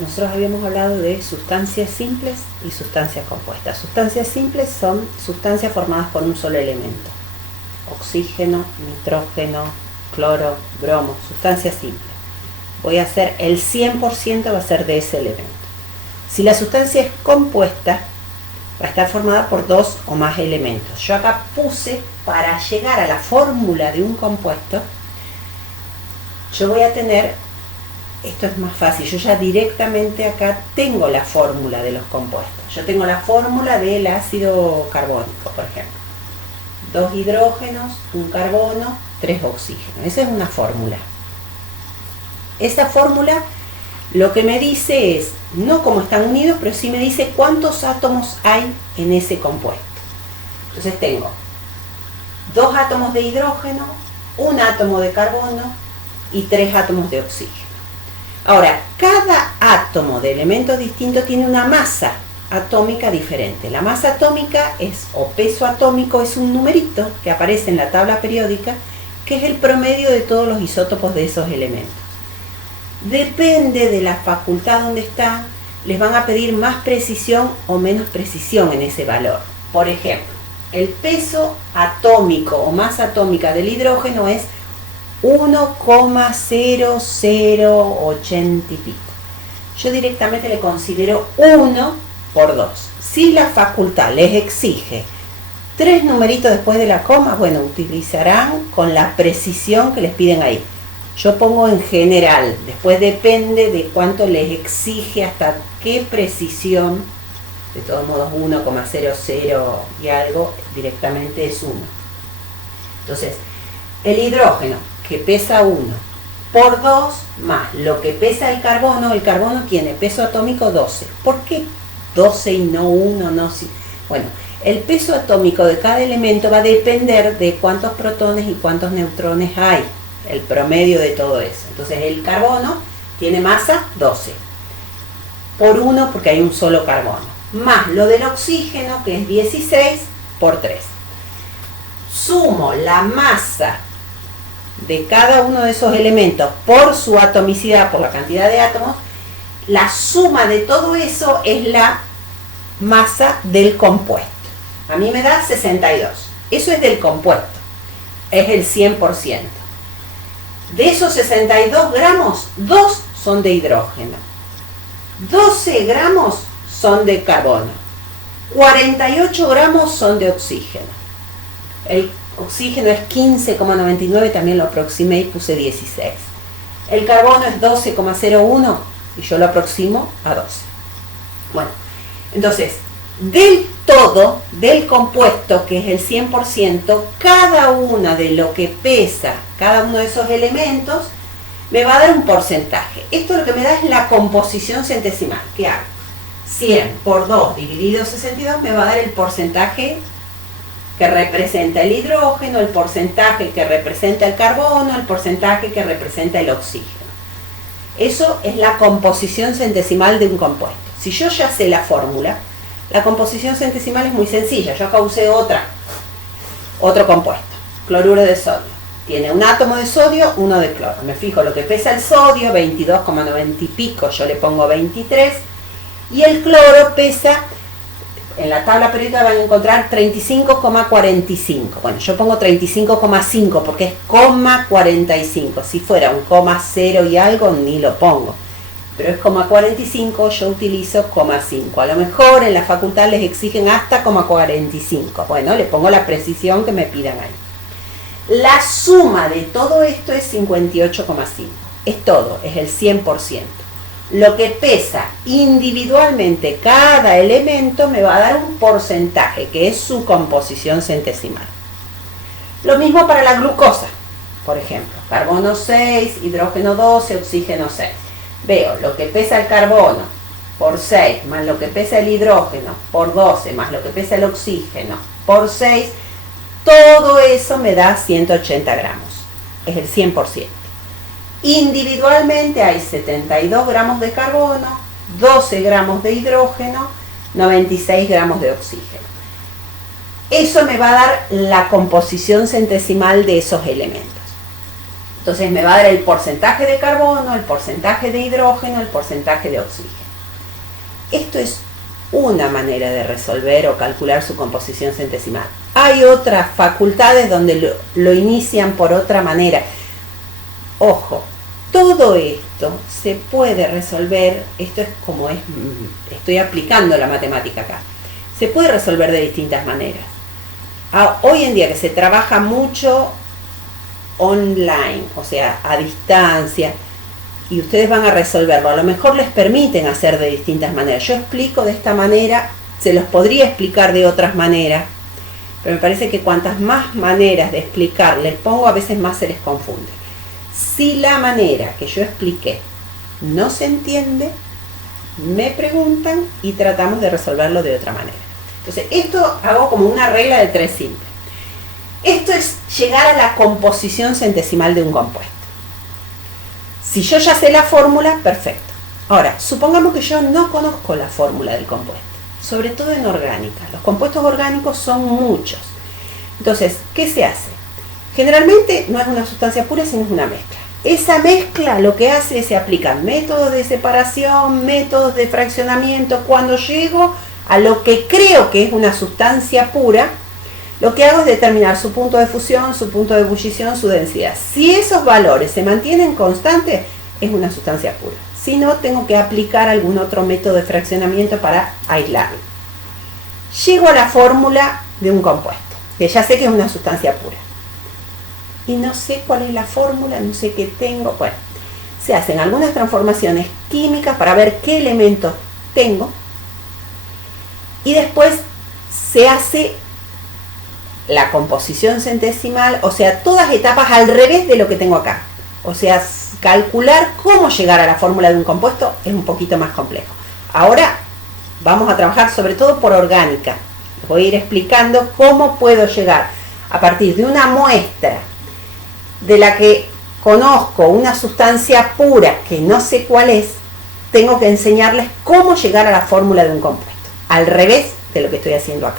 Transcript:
nosotros habíamos hablado de sustancias simples y sustancias compuestas. Sustancias simples son sustancias formadas por un solo elemento. Oxígeno, nitrógeno, cloro, bromo, sustancias simples. Voy a hacer el 100% va a ser de ese elemento. Si la sustancia es compuesta, va a estar formada por dos o más elementos. Yo acá puse, para llegar a la fórmula de un compuesto, yo voy a tener, esto es más fácil, yo ya directamente acá tengo la fórmula de los compuestos. Yo tengo la fórmula del ácido carbónico, por ejemplo. 2 hidrógenos, 1 carbono, 3 oxígenos. Esa es una fórmula. Esa fórmula lo que me dice es, no cómo están unidos, pero sí me dice cuántos átomos hay en ese compuesto. Entonces tengo 2 átomos de hidrógeno, 1 átomo de carbono y 3 átomos de oxígeno. Ahora, cada átomo de elemento distinto tiene una masa atómica diferente. La masa atómica es, o peso atómico, es un numerito que aparece en la tabla periódica, que es el promedio de todos los isótopos de esos elementos. Depende de la facultad donde está, les van a pedir más precisión o menos precisión en ese valor. Por ejemplo, el peso atómico o masa atómica del hidrógeno es 1,0080 y pico. Yo directamente le considero 1 por 2. Si la facultad les exige 3 numeritos después de la coma, bueno, utilizarán con la precisión que les piden ahí. Yo pongo en general, después depende de cuánto les exige, hasta qué precisión. De todos modos 1,00 y algo directamente es 1. Entonces, el hidrógeno, que pesa 1, por 2 más lo que pesa el carbono tiene peso atómico 12. ¿Por qué 12 y no 1? No, sí. Bueno, el peso atómico de cada elemento va a depender de cuántos protones y cuántos neutrones hay, el promedio de todo eso. Entonces el carbono tiene masa 12, por 1 porque hay un solo carbono, más lo del oxígeno que es 16 por 3. Sumo la masa de cada uno de esos elementos por su atomicidad, por la cantidad de átomos. La suma de todo eso es la masa del compuesto. A mí me da 62. Eso es del compuesto. Es el 100%. De esos 62 gramos, 2 son de hidrógeno. 12 gramos son de carbono. 48 gramos son de oxígeno. El oxígeno es 15,99, también lo aproximé y puse 16. El carbono es 12,01 y yo lo aproximo a 12. Bueno, entonces, del todo, del compuesto, que es el 100%, cada una de lo que pesa, cada uno de esos elementos, me va a dar un porcentaje. Esto lo que me da es la composición centesimal. ¿Qué hago? 100 por 2 dividido 62 me va a dar el porcentaje que representa el hidrógeno, el porcentaje que representa el carbono, el porcentaje que representa el oxígeno. Eso es la composición centesimal de un compuesto. Si yo ya sé la fórmula, la composición centesimal es muy sencilla. Yo acá usé otro compuesto, cloruro de sodio. Tiene un átomo de sodio, uno de cloro. Me fijo lo que pesa el sodio, 22,90 y pico, yo le pongo 23. Y el cloro pesa, en la tabla periódica van a encontrar 35,45. Bueno, yo pongo 35,5 porque es 0,45. Si fuera un 0,0 y algo, ni lo pongo. Pero es 0,45, yo utilizo 0,5. A lo mejor en la facultad les exigen hasta 0,45. Bueno, le pongo la precisión que me pidan ahí. La suma de todo esto es 58,5. Es todo, es el 100%. Lo que pesa individualmente cada elemento me va a dar un porcentaje, que es su composición centesimal. Lo mismo para la glucosa, por ejemplo. Carbono 6, hidrógeno 12, oxígeno 6. Veo lo que pesa el carbono por 6, más lo que pesa el hidrógeno por 12, más lo que pesa el oxígeno por 6. Todo eso me da 180 gramos. Es el 100%. Individualmente hay 72 gramos de carbono, 12 gramos de hidrógeno, 96 gramos de oxígeno. Eso me va a dar la composición centesimal de esos elementos. Entonces me va a dar el porcentaje de carbono, el porcentaje de hidrógeno, el porcentaje de oxígeno. Esto es una manera de resolver o calcular su composición centesimal. Hay otras facultades donde lo inician por otra manera. Ojo, todo esto se puede resolver, esto es como es, estoy aplicando la matemática acá, se puede resolver de distintas maneras. Hoy en día que se trabaja mucho online, o sea, a distancia, y ustedes van a resolverlo, a lo mejor les permiten hacer de distintas maneras. Yo explico de esta manera, se los podría explicar de otras maneras, pero me parece que cuantas más maneras de explicar les pongo, a veces más se les confunde. Si la manera que yo expliqué no se entiende, me preguntan y tratamos de resolverlo de otra manera. Entonces, esto hago como una regla de 3 simple. Esto es llegar a la composición centesimal de un compuesto. Si yo ya sé la fórmula, perfecto. Ahora, supongamos que yo no conozco la fórmula del compuesto, sobre todo en orgánica. Los compuestos orgánicos son muchos. Entonces, ¿qué se hace? Generalmente no es una sustancia pura, sino es una mezcla. Esa mezcla lo que hace es se aplican métodos de separación, métodos de fraccionamiento. Cuando llego a lo que creo que es una sustancia pura, lo que hago es determinar su punto de fusión, su punto de ebullición, su densidad. Si esos valores se mantienen constantes, es una sustancia pura. Si no, tengo que aplicar algún otro método de fraccionamiento para aislarlo. Llego a la fórmula de un compuesto, que ya sé que es una sustancia pura. Y no sé cuál es la fórmula, no sé qué tengo. Bueno, se hacen algunas transformaciones químicas para ver qué elementos tengo. Y después se hace la composición centesimal, o sea, todas etapas al revés de lo que tengo acá. O sea, calcular cómo llegar a la fórmula de un compuesto es un poquito más complejo. Ahora vamos a trabajar sobre todo por orgánica. Les voy a ir explicando cómo puedo llegar a partir de una muestra de la que conozco una sustancia pura que no sé cuál es, tengo que enseñarles cómo llegar a la fórmula de un compuesto, al revés de lo que estoy haciendo acá.